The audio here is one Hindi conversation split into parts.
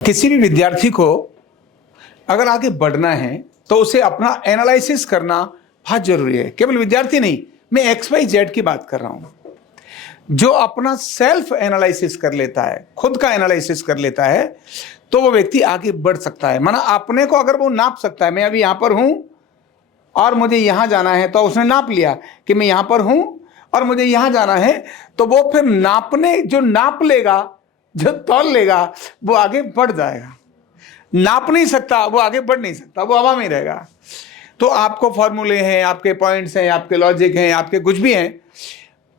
किसी भी विद्यार्थी को अगर आगे बढ़ना है तो उसे अपना एनालिसिस करना बहुत जरूरी है। केवल विद्यार्थी नहीं, मैं XYZ की बात कर रहा हूं। जो अपना सेल्फ एनालिसिस कर लेता है, खुद का एनालिसिस कर लेता है, तो वो व्यक्ति आगे बढ़ सकता है। माना अपने को अगर वो नाप सकता है, मैं अभी यहां पर हूं और मुझे यहां जाना है, तो उसने नाप लिया कि मैं यहां पर हूं और मुझे यहां जाना है, तो वो फिर जो नाप लेगा, जो तौल लेगा, वो आगे बढ़ जाएगा। नाप नहीं सकता, वो आगे बढ़ नहीं सकता, वो हवा में रहेगा। तो आपको फॉर्मूले हैं, आपके पॉइंट्स हैं, आपके लॉजिक हैं, आपके कुछ भी हैं,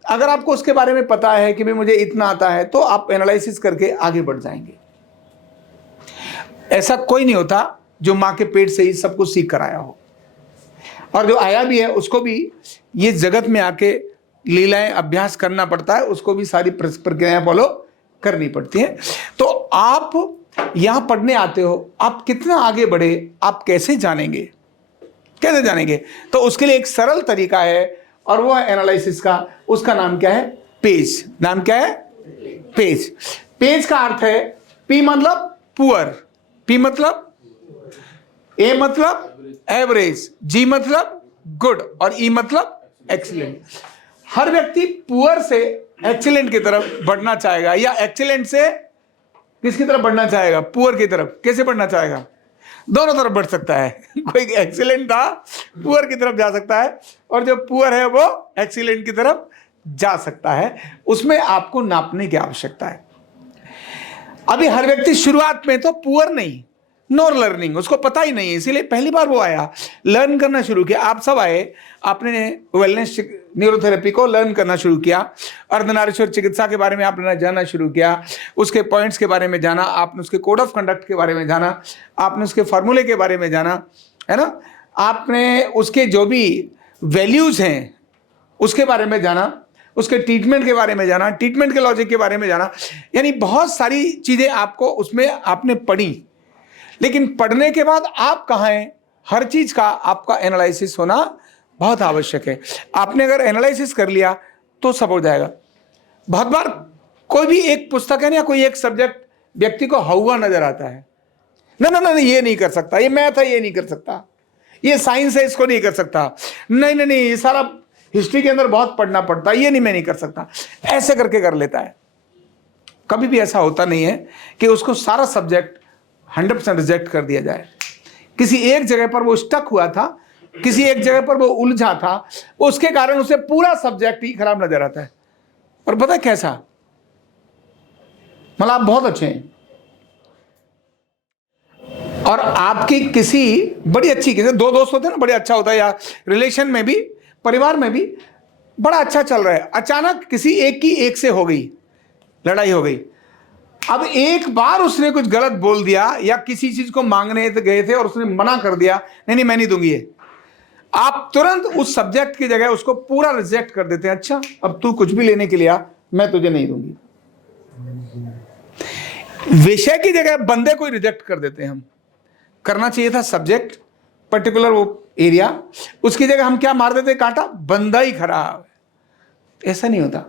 अगर आपको उसके बारे में पता है कि भाई मुझे इतना आता है, तो आप एनालिसिस करके आगे बढ़ जाएंगे। ऐसा कोई नहीं होता जो मां के पेट से ही सब कुछ सीख कर आया हो, और जो आया भी है उसको भी ये जगत में आके लीलाएं अभ्यास करना पड़ता है, उसको भी सारी प्रक्रियाएं फॉलो करनी पड़ती हैं। तो आप यहां पढ़ने आते हो, आप कितना आगे बढ़े आप कैसे जानेंगे? कैसे जानेंगे? तो उसके लिए एक सरल तरीका है, और वो है एनालिसिस का। उसका नाम क्या है? पेज। नाम क्या है? पेज। पेज का अर्थ है, P मतलब पुअर, P मतलब A मतलब एवरेज, G मतलब गुड, और E मतलब एक्सीलेंट। हर व्यक्ति पुअर से एक्सीलेंट की तरफ बढ़ना चाहेगा, या एक्सीलेंट से किसकी तरफ बढ़ना चाहेगा? पुअर की तरफ। कैसे बढ़ना चाहेगा? दोनों तरफ बढ़ सकता है। कोई एक्सीलेंट था, पुअर की तरफ जा सकता है, और जो पुअर है वो एक्सीलेंट की तरफ जा सकता है। उसमें आपको नापने की आवश्यकता है। अभी हर व्यक्ति शुरुआत में तो पुअर नहीं, नॉर लर्निंग, उसको पता ही नहीं है, इसीलिए पहली बार वो आया, लर्न करना शुरू किया। आप सब आए, आपने वेलनेस न्यूरोथेरेपी को लर्न करना शुरू किया, अर्धनारीश्वर चिकित्सा के बारे में आपने जानना शुरू किया, उसके पॉइंट्स के बारे में जाना, आपने उसके कोड ऑफ कंडक्ट के बारे में जाना, आपने उसके फॉर्मूले के बारे में जाना, है ना, आपने उसके जो भी वैल्यूज हैं उसके बारे में जाना, उसके ट्रीटमेंट के बारे में जाना, ट्रीटमेंट के लॉजिक के बारे में जाना। यानी बहुत सारी चीजें आपको उसमें आपने पढ़ी। लेकिन पढ़ने के बाद आप कहाँ हैं? हर चीज का आपका एनालिसिस होना बहुत आवश्यक है। आपने अगर एनालिसिस कर लिया तो सब हो जाएगा। बहुत बार कोई भी एक पुस्तक है ना, कोई एक सब्जेक्ट व्यक्ति को हवा नजर आता है, ना ना ना ये नहीं कर सकता, ये मैथ है ये नहीं कर सकता, ये साइंस है इसको नहीं कर सकता, नहीं नहीं नहीं ये सारा हिस्ट्री के अंदर बहुत पढ़ना पड़ता है, ये नहीं मैं नहीं कर सकता, ऐसे करके कर लेता है। कभी भी ऐसा होता नहीं है कि उसको सारा सब्जेक्ट 100% रिजेक्ट कर दिया जाए। किसी एक जगह पर वो स्टक हुआ था, किसी एक जगह पर वो उलझा था, उसके कारण उसे पूरा सब्जेक्ट ही खराब नजर आता है। और पता है कैसा? मतलब आप बहुत अच्छे हैं और आपकी किसी बड़ी अच्छी, किसी दो दोस्त होते हैं ना, बड़े अच्छा होता है, या रिलेशन में भी, परिवार में भी बड़ा अच्छा चल रहा है, अचानक किसी एक की एक से हो गई, लड़ाई हो गई। अब एक बार उसने कुछ गलत बोल दिया, या किसी चीज को मांगने गए थे और उसने मना कर दिया, नहीं नहीं मैं नहीं दूंगी ये, आप तुरंत उस सब्जेक्ट की जगह उसको पूरा रिजेक्ट कर देते हैं। अच्छा अब तू कुछ भी लेने के लिए आ, मैं तुझे नहीं दूंगी। विषय की जगह बंदे को रिजेक्ट कर देते हैं हम। करना चाहिए था सब्जेक्ट, पर्टिकुलर वो एरिया, उसकी जगह हम क्या मार देते? कांटा, बंदा ही खराब। ऐसा नहीं होता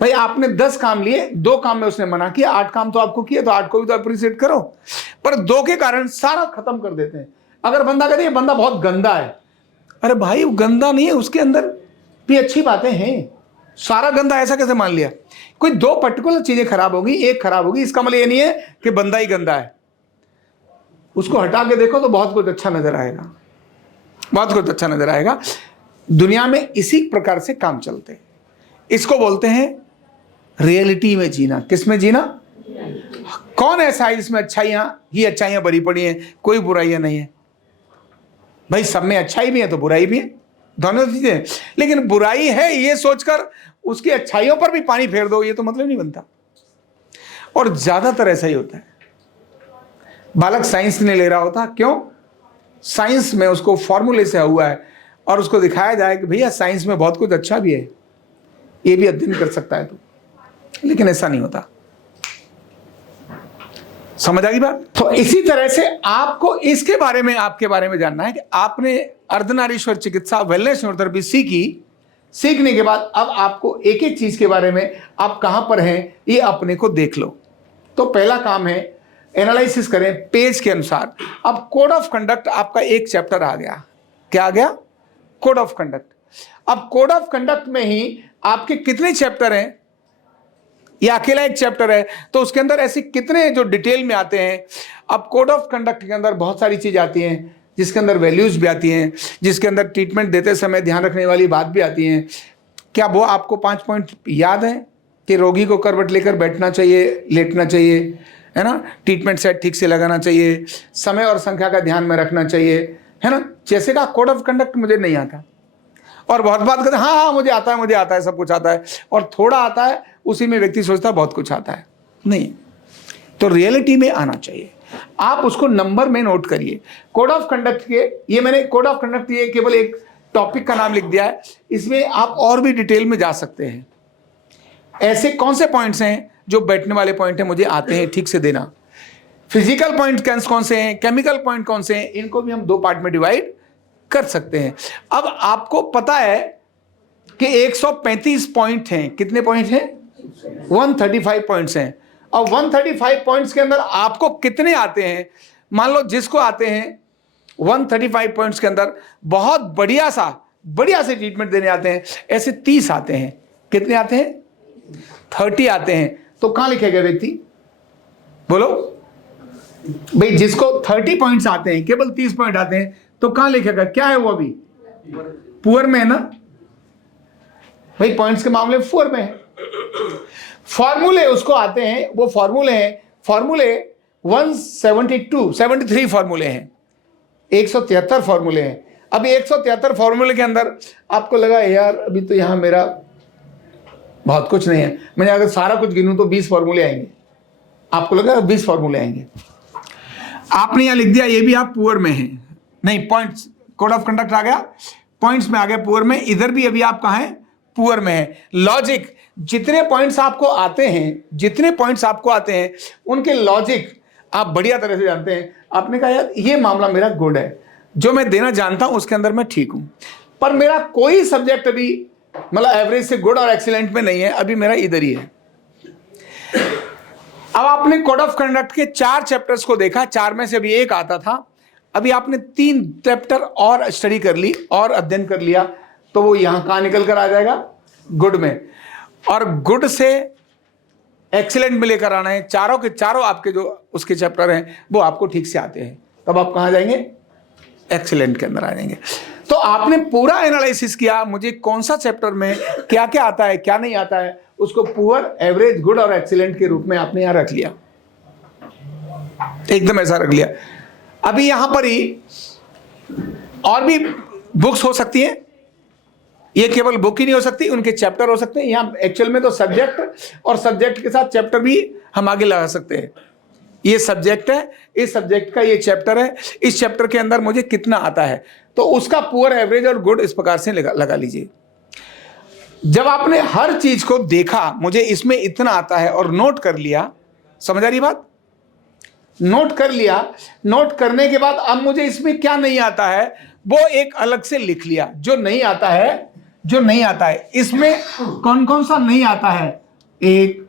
भाई। आपने 10 काम लिए, 2 काम में उसने मना किया, 8 काम तो आपको किए, तो 8 को भी तो अप्रिशिएट करो। पर 2 के कारण सारा खत्म कर देते हैं। अगर बंदा कहते हैं बंदा बहुत गंदा है, अरे भाई वो गंदा नहीं है, उसके अंदर भी अच्छी बातें हैं। सारा गंदा ऐसा कैसे मान लिया? कोई 2 पर्टिकुलर चीजें खराब होगी, एक खराब होगी, इसका मतलब ये नहीं है कि बंदा ही गंदा है। उसको हटा के देखो तो बहुत कुछ अच्छा नजर आएगा, बहुत कुछ अच्छा नजर आएगा। दुनिया में इसी प्रकार से काम चलते हैं। इसको बोलते हैं रियलिटी में जीना। किस में जीना? कौन ऐसा है जिसमें अच्छाइयां ही अच्छाइयां भरी पड़ी हैं, कोई बुराइयां नहीं है? भाई सब में अच्छाई भी है तो बुराई भी है, दोनों चीजें। लेकिन बुराई है ये सोचकर उसकी अच्छाइयों पर भी पानी फेर दो, ये तो मतलब नहीं बनता। और ज्यादातर ऐसा ही होता है। बालक साइंस नहीं ले रहा होता, क्यों? साइंस में उसको फॉर्मूले से हुआ है, और उसको दिखाया जाए कि भैया साइंस में बहुत कुछ अच्छा भी है, ये भी अध्ययन कर सकता है तू। लेकिन ऐसा नहीं होता। समझ आ गई बात? तो इसी तरह से आपको इसके बारे में, आपके बारे में जानना है कि आपने अर्धनारीश्वर चिकित्सा वेलनेस न्यूरोथेरेपी सीखी, सीखने के बाद अब आपको एक एक चीज के बारे में, आप कहां पर हैं ये अपने को देख लो। तो पहला काम है एनालिसिस करें पेज के अनुसार। अब कोड ऑफ कंडक्ट आपका एक चैप्टर आ गया, क्या आ गया? Code of conduct. अब कोड ऑफ कंडक्ट में ही आपके कितने चैप्टर हैं? ये अकेला एक चैप्टर है, तो उसके अंदर ऐसे कितने जो डिटेल में आते हैं। अब कोड ऑफ कंडक्ट के अंदर बहुत सारी चीज आती हैं, जिसके अंदर वैल्यूज भी आती हैं, जिसके अंदर ट्रीटमेंट देते समय ध्यान रखने वाली बात भी आती है। क्या वो आपको 5 पॉइंट याद है कि रोगी को करवट लेकर बैठना चाहिए, लेटना चाहिए, है ना, ट्रीटमेंट सेट ठीक से लगाना चाहिए, समय और संख्या का ध्यान में रखना चाहिए, है ना। जैसे का कोड ऑफ कंडक्ट मुझे नहीं आता, और बहुत बात करते हाँ हाँ मुझे आता है, सब कुछ आता है, और थोड़ा आता है उसी में व्यक्ति सोचता है बहुत कुछ आता है। नहीं, तो रियलिटी में आना चाहिए। आप उसको नंबर में नोट करिए। कोड ऑफ कंडक्ट के, ये मैंने कोड ऑफ कंडक्ट ये केवल एक टॉपिक का नाम लिख दिया है, इसमें आप और भी डिटेल में जा सकते हैं। ऐसे कौन से पॉइंट्स हैं जो बैठने वाले पॉइंट हैं, मुझे आते हैं ठीक से देना। फिजिकल पॉइंट कौन से हैं, केमिकल पॉइंट कौन से हैं, इनको भी हम 2 पार्ट में डिवाइड कर सकते हैं। अब आपको पता है कि 135 पॉइंट हैं। कितने पॉइंट हैं? 135 पॉइंट्स हैं। और 135 पॉइंट्स के अंदर आपको कितने आते हैं? मान लो जिसको आते हैं 135 पॉइंट्स के अंदर बहुत बढ़िया से ट्रीटमेंट देने आते हैं, ऐसे 30 आते हैं। कितने आते हैं? 30 आते हैं। तो कहां लिखेगा व्यक्ति? बोलो भाई, जिसको 30 पॉइंट्स आते हैं, केवल 30 पॉइंट आते हैं, तो कहां लिखेगा? क्या है वो? अभी पुअर में है ना भाई, पॉइंट्स के मामले में पुअर में है। फॉर्मूले उसको आते हैं, वो फॉर्मूले 173 फॉर्मूले हैं, 173 फॉर्मूले हैं। अभी 173 फॉर्मूले के अंदर आपको लगा यार अभी तो यहां मेरा बहुत कुछ नहीं है, मैं अगर सारा कुछ गिनूं तो 20 फॉर्मूले आएंगे। आपको लगा 20 फॉर्मूले आएंगे, आपने यहां लिख दिया ये भी आप पुअर में हैं। नहीं, पॉइंट्स, कोड ऑफ कंडक्ट आ गया, पॉइंट्स में आ गया पुअर में, इधर भी अभी आप कहां हैं? पुअर में है। लॉजिक, जितने पॉइंट्स आपको आते हैं उनके लॉजिक आप बढ़िया तरह से जानते हैं। आपने कहा यार ये मामला मेरा गुड है, जो मैं देना जानता हूं उसके अंदर मैं ठीक हूं, पर मेरा कोई सब्जेक्ट अभी मतलब एवरेज से गुड और एक्सीलेंट में नहीं है, अभी मेरा इधर ही है। अब आपने कोड ऑफ कंडक्ट के 4 चैप्टर्स को देखा, 4 में से अभी एक आता था, अभी आपने 3 चैप्टर और स्टडी कर ली और अध्ययन कर लिया, तो वो यहां कहां निकल कर आ जाएगा? गुड में। और गुड से एक्सीलेंट में लेकर आना है। चारों के चारों आपके जो उसके चैप्टर हैं वो आपको ठीक से आते हैं, तब आप कहां जाएंगे? एक्सीलेंट के अंदर आ जाएंगे। तो आपने पूरा एनालिसिस किया, मुझे कौन सा चैप्टर में क्या क्या आता है, क्या नहीं आता है, उसको पुअर, एवरेज, गुड और एक्सीलेंट के रूप में आपने यहां रख लिया, एकदम ऐसा रख लिया। अभी यहां पर ही और भी बुक्स हो सकती हैं, ये केवल बुक ही नहीं हो सकती, उनके चैप्टर हो सकते हैं। यहां एक्चुअल में तो सब्जेक्ट और सब्जेक्ट के साथ चैप्टर भी हम आगे लगा सकते हैं। ये सब्जेक्ट है, इस सब्जेक्ट का ये चैप्टर है, इस चैप्टर के अंदर मुझे कितना आता है, तो उसका पुअर, एवरेज और गुड इस प्रकार से लगा लीजिए। जब आपने हर चीज को देखा, मुझे इसमें इतना आता है, और नोट कर लिया, समझ आ रही बात? नोट कर लिया, नोट करने के बाद अब मुझे इसमें क्या नहीं आता है वो एक अलग से लिख लिया। जो नहीं आता है इसमें कौन कौन सा नहीं आता है? 1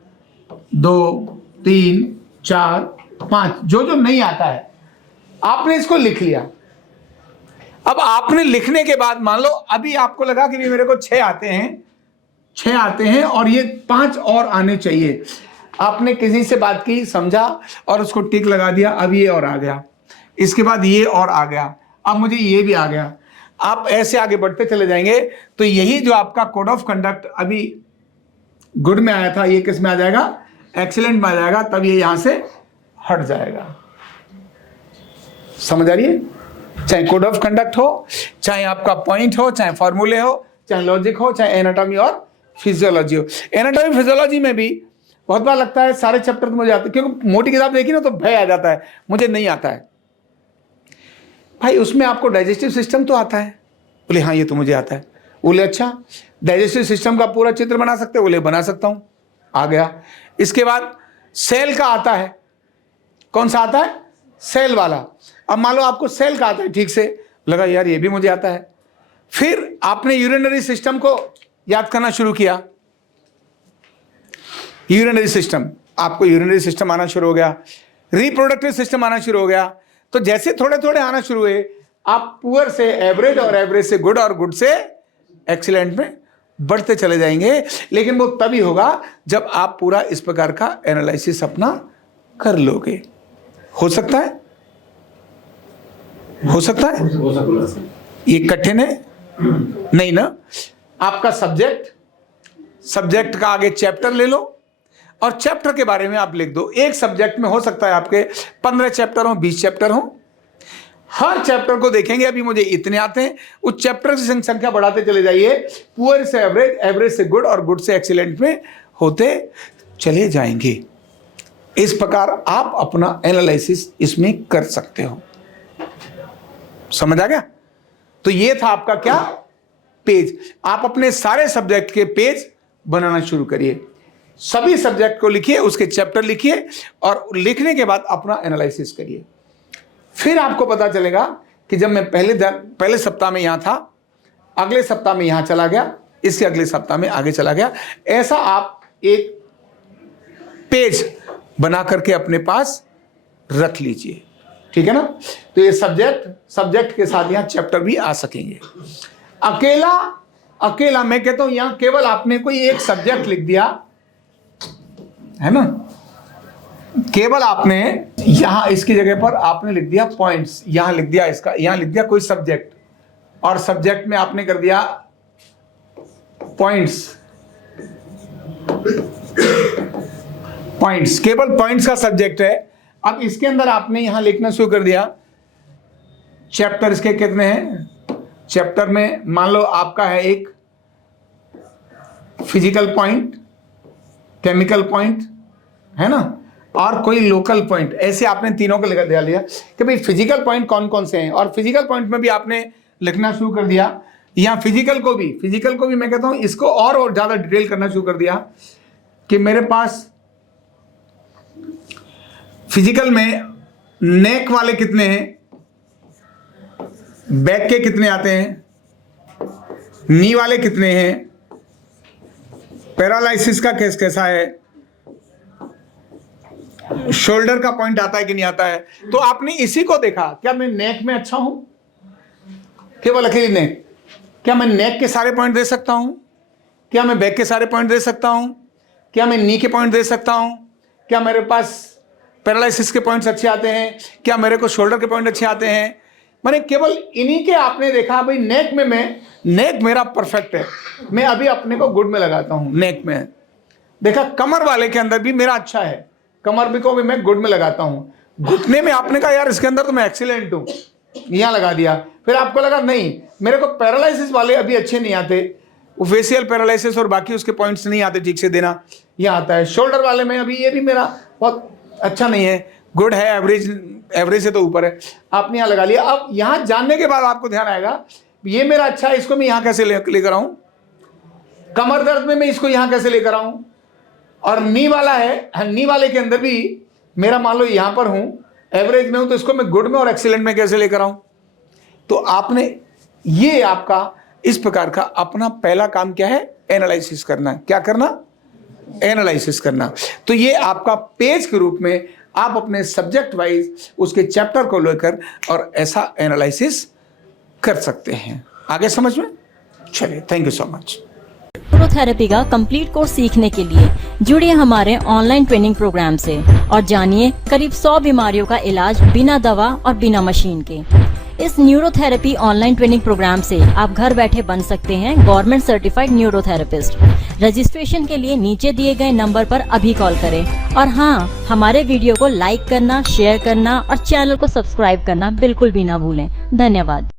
2 3 4 5, जो नहीं आता है आपने इसको लिख लिया। अब आपने लिखने के बाद मान लो अभी आपको लगा कि मेरे को 6 आते हैं और ये 5 और आने चाहिए। आपने किसी से बात की, समझा और उसको टिक लगा दिया, अब ये और आ गया, इसके बाद ये और आ गया, अब मुझे ये भी आ गया। आप ऐसे आगे बढ़ते चले जाएंगे, तो यही जो आपका कोड ऑफ कंडक्ट अभी गुड में आया था, ये किस में आ जाएगा? एक्सीलेंट में आ जाएगा, तब ये यहां से हट जाएगा। समझ आ रही है? चाहे कोड ऑफ कंडक्ट हो, चाहे आपका पॉइंट हो, चाहे फॉर्मूले हो, चाहे लॉजिक हो, चाहे एनाटॉमी और फिजियोलॉजी हो। एनाटॉमी फिजियोलॉजी में भी बहुत बार लगता है सारे चैप्टर तो मुझे आते, क्योंकि मोटी किताब देखी ना तो भय आ जाता है, मुझे नहीं आता है। भाई उसमें आपको डाइजेस्टिव सिस्टम तो आता है, बोले हाँ ये तो मुझे आता है। बोले अच्छा, डाइजेस्टिव सिस्टम का पूरा चित्र बना सकते हो? बोले बना सकता हूं, आ गया। इसके बाद सेल का आता है, कौन सा आता है? सेल वाला। अब मान लो आपको सेल का आता है ठीक से, लगा यार ये भी मुझे आता है। फिर आपने यूरिनरी सिस्टम को याद करना शुरू किया, यूरिनरी सिस्टम, आपको यूरिनरी सिस्टम आना शुरू हो गया। रिप्रोडक्टिव सिस्टम आना शुरू हो गया। तो जैसे थोड़े थोड़े आना शुरू हुए, आप पुअर से एवरेज और एवरेज से गुड और गुड से एक्सीलेंट में बढ़ते चले जाएंगे। लेकिन वो तभी होगा जब आप पूरा इस प्रकार का एनालिसिस अपना कर लोगे। हो सकता है, हो सकता है, ये कठिन है नहीं ना। आपका सब्जेक्ट का आगे चैप्टर ले लो और चैप्टर के बारे में आप लिख दो। एक सब्जेक्ट में हो सकता है आपके 15 चैप्टर हो, 20 चैप्टर हो। हर चैप्टर को देखेंगे, अभी मुझे इतने आते हैं, उस चैप्टर की संख्या बढ़ाते चले जाइए। पुअर से एवरेज, एवरेज से गुड और गुड से एक्सीलेंट में होते चले जाएंगे। इस प्रकार आप अपना एनालिसिस इसमें कर सकते हो। समझ आ गया? तो ये था आपका क्या, पेज। आप अपने सारे सब्जेक्ट के पेज बनाना शुरू करिए, सभी सब्जेक्ट को लिखिए, उसके चैप्टर लिखिए और लिखने के बाद अपना एनालिसिस करिए। फिर आपको पता चलेगा कि जब मैं पहले सप्ताह में यहां था, अगले सप्ताह में यहां चला गया, इसके अगले सप्ताह में आगे चला गया। ऐसा आप एक पेज बना करके अपने पास रख लीजिए, ठीक है ना। तो ये सब्जेक्ट के साथ यहां चैप्टर भी आ सकेंगे। अकेला मैं कहता हूं यहां केवल आपने कोई एक सब्जेक्ट लिख दिया है ना, केवल आपने यहां इसकी जगह पर आपने लिख दिया पॉइंट्स, यहां लिख दिया इसका, यहां लिख दिया कोई सब्जेक्ट, और सब्जेक्ट में आपने कर दिया पॉइंट्स, केवल पॉइंट्स का सब्जेक्ट है। अब इसके अंदर आपने यहां लिखना शुरू कर दिया चैप्टर इसके कितने हैं। चैप्टर में मान लो आपका है एक फिजिकल पॉइंट, केमिकल पॉइंट, है ना, और कोई लोकल पॉइंट। ऐसे आपने तीनों को लिखा लिया कि भाई फिजिकल पॉइंट कौन कौन से हैं, और फिजिकल पॉइंट में भी आपने लिखना शुरू कर दिया। यहाँ फिजिकल को भी मैं कहता हूं इसको और ज्यादा डिटेल करना शुरू कर दिया कि मेरे पास फिजिकल में नेक वाले कितने हैं, बैक के कितने आते हैं, नी वाले कितने हैं, पैरालाइसिस का केस कैसा है, शोल्डर का पॉइंट आता है कि नहीं आता है। तो आपने इसी को देखा, क्या मैं नेक में अच्छा हूं, केवल अकेली नेक, क्या मैं नेक के सारे पॉइंट दे सकता हूं, क्या मैं बैक के सारे पॉइंट दे सकता हूं, क्या मैं नी के पॉइंट दे सकता हूं, क्या मेरे पास पैरालाइसिस के पॉइंट्स अच्छे आते हैं, क्या मेरे को शोल्डर के पॉइंट अच्छे आते हैं। मैंने केवल इन्हीं के आपने देखा भाई नेक में नेक मेरा परफेक्ट है, मैं अभी अपने को गुड में लगाता हूं नेक में। देखा कमर वाले के अंदर भी मेरा अच्छा है, कमर भी को भी मैं गुड में लगाता हूं। घुटने में आपने कहा यार इसके अंदर तो मैं एक्सीलेंट हूं, यहां लगा दिया। फिर आपको लगा नहीं मेरे को पैरालाइसिस वाले अभी अच्छे नहीं आते, वो फेशियल पैरालाइसिस और बाकी उसके पॉइंट्स नहीं आते ठीक से देना, यहां आता है। शोल्डर वाले में अभी ये भी मेरा बहुत अच्छा नहीं है, गुड है, एवरेज से तो ऊपर है, आपने यहां लगा लिया। अब यहां जानने के बाद आपको ध्यान आएगा ये मेरा अच्छा है, इसको मैं यहां कैसे लेकर आऊं, कमर दर्द में मैं इसको यहां कैसे लेकर आऊं, और नी वाला है, नी वाले के अंदर भी मेरा मान लो यहां पर हूं, एवरेज में हूं, तो इसको मैं गुड में और एक्सीलेंट में कैसे लेकर आऊं। तो आपने ये आपका इस प्रकार का अपना पहला काम क्या है, एनालिसिस करना। क्या करना, एनालिसिस करना। तो ये आपका पेज के रूप में आप अपने सब्जेक्ट वाइज उसके चैप्टर को लेकर और ऐसा एनालिसिस कर सकते हैं। आगे समझ में? चलिए, thank you so much. Neurotherapy का कंप्लीट कोर्स सीखने के लिए जुड़िए हमारे ऑनलाइन ट्रेनिंग प्रोग्राम से और जानिए करीब 100 बीमारियों का इलाज बिना दवा और बिना मशीन के। इस न्यूरोथेरेपी ऑनलाइन ट्रेनिंग प्रोग्राम से आप घर बैठे बन सकते हैं गवर्नमेंट सर्टिफाइड न्यूरोथेरेपिस्ट। रजिस्ट्रेशन के लिए नीचे दिए गए नंबर पर अभी कॉल करें और हाँ, हमारे वीडियो को लाइक करना, शेयर करना और चैनल को सब्सक्राइब करना बिल्कुल भी ना भूलें। धन्यवाद।